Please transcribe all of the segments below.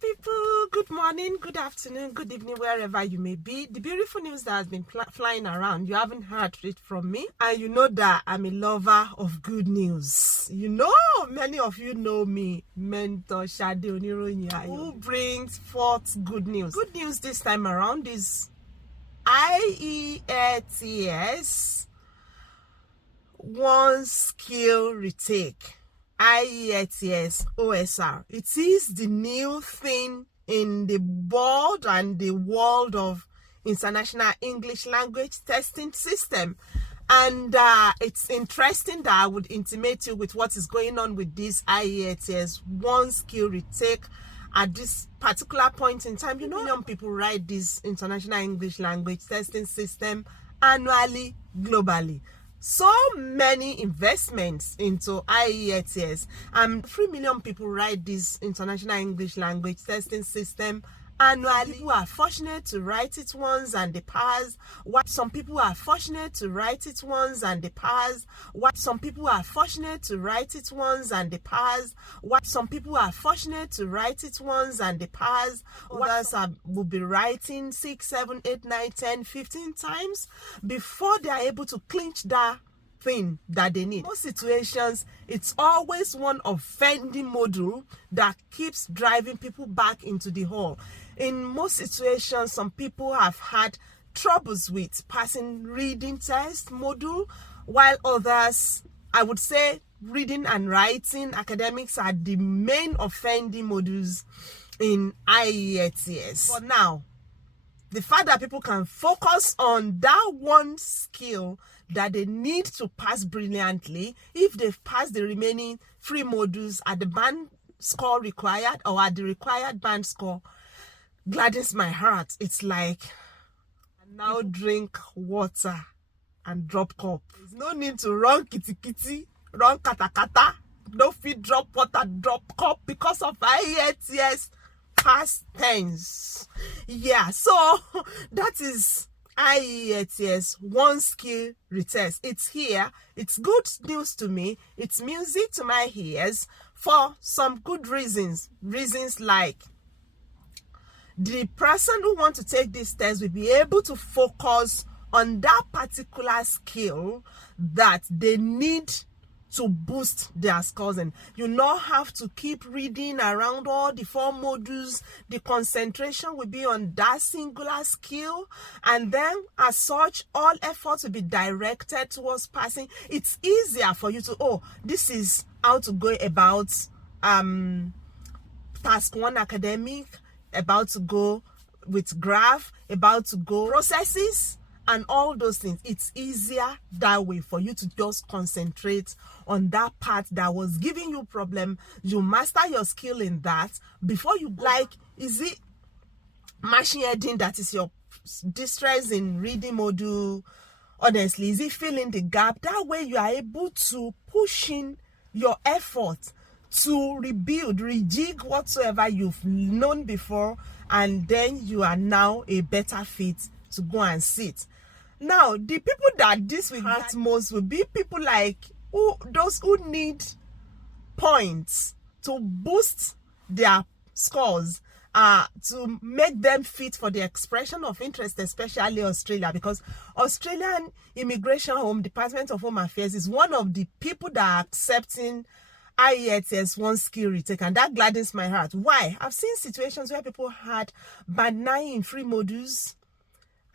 People, good morning, good afternoon, good evening, wherever you may be. The beautiful news that has been flying around, you haven't heard it from me, and you know that I'm a lover of good news. You know, many of you know me, Mentor Shade Oniroyin, who brings forth good news. Good news this time around is IELTS One Skill Retake. IELTS OSR. It is the new thing in the board and the world of international English language testing system, and it's interesting that I would intimate you with what is going on with this IELTS One Skill Retake at this particular point in time. You know, young people write this international English language testing system annually, globally. So many investments into IELTS. 3 million people write this international English language testing system annually. People are fortunate to write it once and they pass. Some people are fortunate to write it once and they pass. Some people are fortunate to write it once and they pass. Some people are fortunate to write it once and they pass. Others will be writing 6, 7, 8, 9, 10, 15 times before they are able to clinch that thing that they need. In most situations, it's always one offending module that keeps driving people back into the hole. In most situations, some people have had troubles with passing reading test module, while others, I would say, reading and writing academics are the main offending modules in IELTS. For now, the fact that people can focus on that one skill that they need to pass brilliantly, if they've passed the remaining 3 modules at the band score required or at the required band score, gladdens my heart. It's like, now drink water and drop cup. There's no need to run kitty kitty, run kata kata, no fit drop water, drop cup because of IELTS past tense. Yeah, so that is IELTS One Skill Retake. It's here. It's good news to me. It's music to my ears for some good reasons. Reasons like the person who wants to take this test will be able to focus on that particular skill that they need to boost their scores. And you not have to keep reading around all the 4 modules. The concentration will be on that singular skill, and then as such, all efforts will be directed towards passing. It's easier for you to, this is how to go about task 1 academic, about to go with graph, about to go processes, and all those things. It's easier that way for you to just concentrate on that part that was giving you problem. You master your skill in that before you is it machine heading that is your distress in reading module? Honestly, is it filling the gap? That way you are able to push in your effort to rebuild, rejig whatsoever you've known before, and then you are now a better fit to go and sit. Now, the people that this will hurt most will be people like those who need points to boost their scores, to make them fit for the expression of interest, especially Australia, because Australian Immigration Home Department of Home Affairs is one of the people that are accepting IELTS One Skill Retake, and that gladdens my heart. Why? I've seen situations where people had band 9 in 3 modules,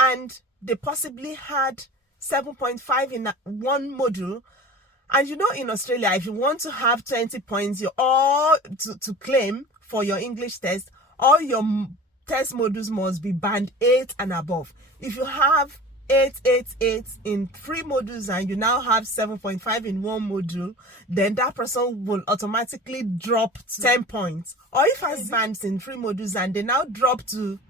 and they possibly had 7.5 in 1 module. And you know, in Australia, if you want to have 20 points, you all to claim for your English test, all your test modules must be band 8 and above. If you have 8 in 3 modules and you now have 7.5 in 1 module, then that person will automatically drop to 10 points. Or if has bands in 3 modules and they now drop to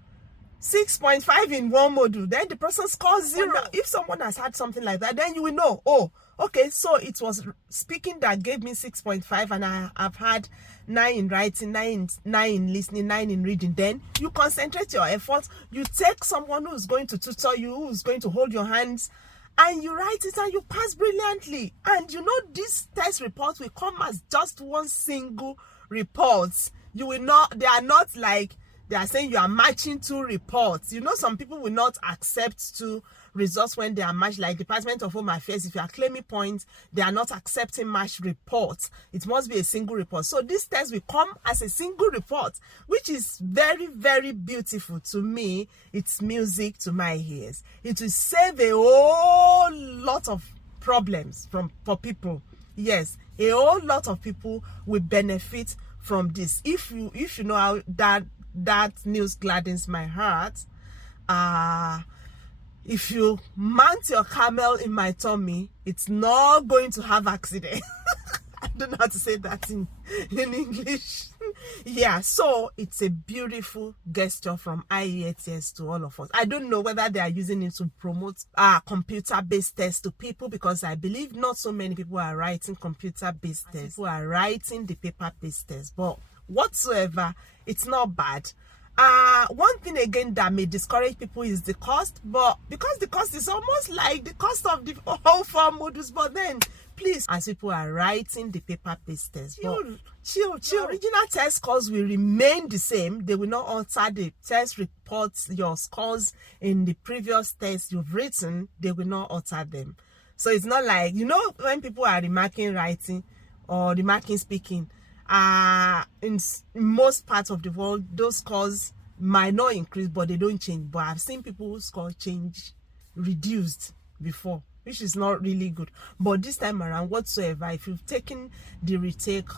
6.5 in 1 module, then the person scores 0. If someone has had something like that, then you will know, okay, so it was speaking that gave me 6.5, and I've had 9 in writing, 9 in listening, 9 in reading. Then you concentrate your efforts. You take someone who's going to tutor you, who's going to hold your hands, and you write it and you pass brilliantly. And you know, this test report will come as just one single report. You will not, they are not like, they are saying you are matching 2 reports. You know, some people will not accept 2 results when they are matched, like Department of Home Affairs. If you are claiming points, they are not accepting matched reports. It must be a single report. So this test will come as a single report, which is very, very beautiful to me. It's music to my ears. It will save a whole lot of problems for people. Yes, a whole lot of people will benefit from this. If you know how that news gladdens my heart. If you mount your camel in my tummy, it's not going to have accident. I don't know how to say that in English. Yeah, so it's a beautiful gesture from IELTS to all of us. I don't know whether they are using it to promote computer-based tests to people, because I believe not so many people are writing computer-based tests. People are writing the paper-based tests, but whatsoever, it's not bad. One thing again that may discourage people is the cost, but because the cost is almost like the cost of the whole 4 modules, but then please, as people are writing the paper-based test, chill. Original test scores will remain the same. They will not alter the test reports. Your scores in the previous test you've written, they will not alter them. So it's not like, you know, when people are remarking writing or remarking speaking, in most parts of the world, those scores might not increase, but they don't change. But I've seen people whose score change, reduced before, which is not really good. But this time around, whatsoever, if you've taken the retake,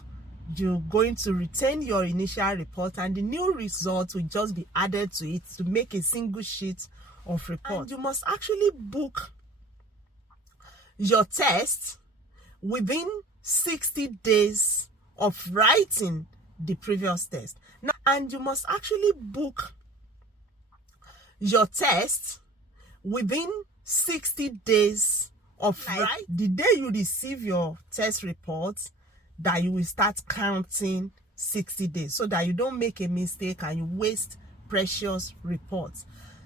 you're going to retain your initial report, and the new results will just be added to it to make a single sheet of report. And you must actually book your test within 60 days of writing the previous test. Now, and you must actually book your test within 60 days of the day you receive your test report, that you will start counting 60 days, so that you don't make a mistake and you waste precious reports.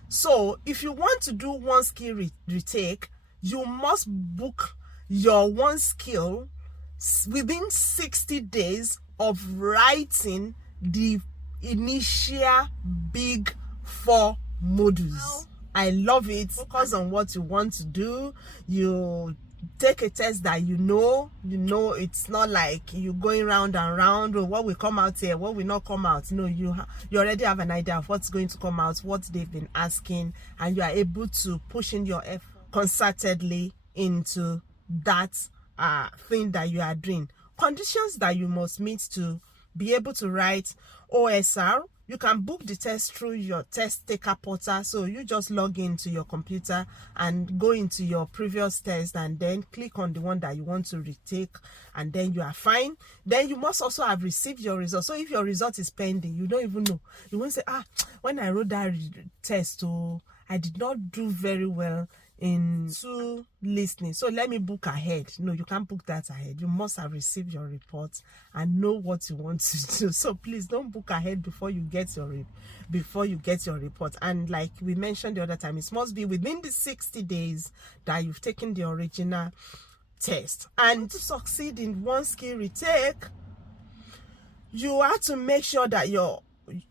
So if you want to do one skill retake, you must book your one skill within 60 days of writing the initial big 4 modules. I love it. Focus on what you want to do. You take a test that you know it's not like you going round and round, or what will come out here, what will not come out. No, you already have an idea of what's going to come out, what they've been asking, and you are able to push in your effort concertedly into that thing that you are doing. Conditions that you must meet to be able to write OSR. You can book the test through your test taker portal. So you just log into your computer and go into your previous test, and then click on the one that you want to retake, and then you are fine. Then you must also have received your result. So if your result is pending, you don't even know. You won't say, when I wrote that test, I did not do very well into listening, so let me book ahead. No, you can't book that ahead. You must have received your report and know what you want to do. So please don't book ahead before you get your report. And like we mentioned the other time, it must be within the 60 days that you've taken the original test. And to succeed in one skill retake, you have to make sure that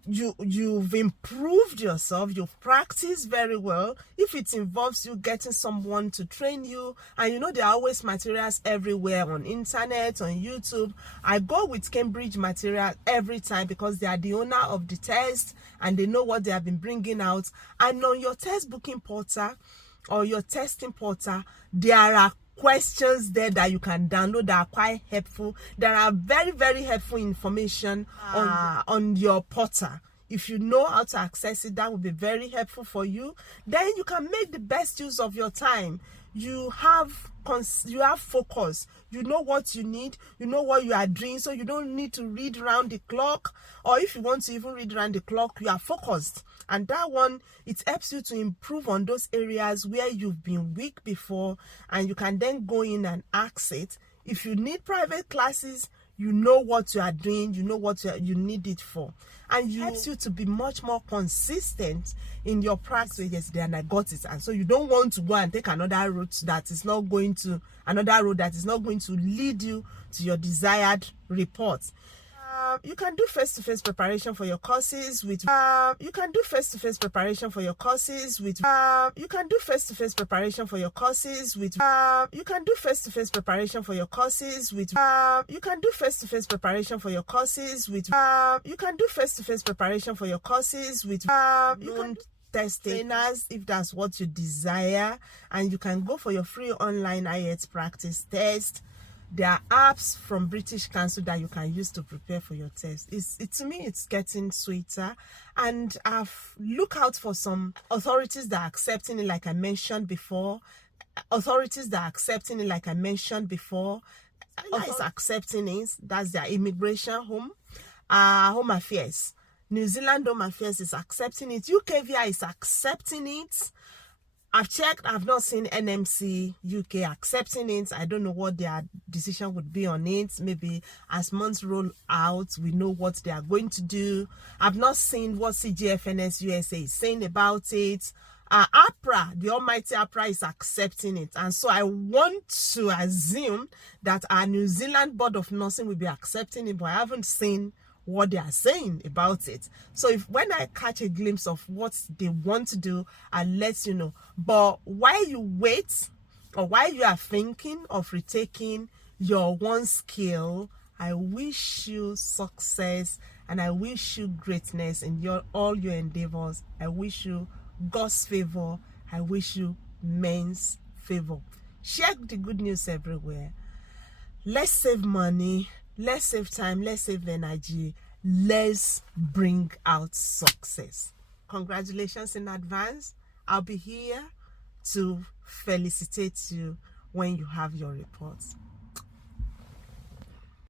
you've improved yourself, you've practiced very well. If it involves you getting someone to train you, and there are always materials everywhere on internet, on YouTube, I go with Cambridge material every time, because they are the owner of the test and they know what they have been bringing out. And on your test booking portal or your testing portal, there are questions there that you can download that are quite helpful. There are very, very helpful information on your portal. If you know how to access it, that will be very helpful for you. Then you can make the best use of your time. You have focus. You know what you need. You know what you are doing, so you don't need to read around the clock. Or if you want to even read around the clock, you are focused. And that one, it helps you to improve on those areas where you've been weak before, and you can then go in and ask it. If you need private classes, you know what you are doing, you know what you need it for. And it helps you to be much more consistent in your practice. Yesterday, and I got it. And so you don't want to go and take another road that is not going to lead you to your desired report. You can do face-to-face preparation for your courses with you can do face-to-face preparation for your courses with you can do face-to-face preparation for your courses with you can do face-to-face preparation for your courses with you can do face-to-face preparation for your courses with you can do face-to-face preparation for your courses with you can test trainers if that's what you desire, and you can go for your free online IELTS practice test. There are apps from British Council that you can use to prepare for your test. To me, it's getting sweeter, and I've looked out for some authorities that are accepting it, like I mentioned before. Authorities that are accepting it, like I mentioned before. Is accepting it. That's their immigration home affairs. New Zealand Home Affairs is accepting it. UKVI is accepting it. I've checked, I've not seen NMC UK accepting it. I don't know what their decision would be on it. Maybe as months roll out, we know what they are going to do. I've not seen what CGFNS USA is saying about it. APRA, the almighty APRA, is accepting it. And so I want to assume that our New Zealand Board of Nursing will be accepting it, but I haven't seen what they are saying about it. So when I catch a glimpse of what they want to do, I'll let you know. But while you wait, or while you are thinking of retaking your one skill, I wish you success, and I wish you greatness in all your endeavors. I wish you God's favor. I wish you men's favor. Share the good news everywhere. Let's save money. Let's save time, let's save energy, let's bring out success. Congratulations in advance. I'll be here to felicitate you when you have your reports.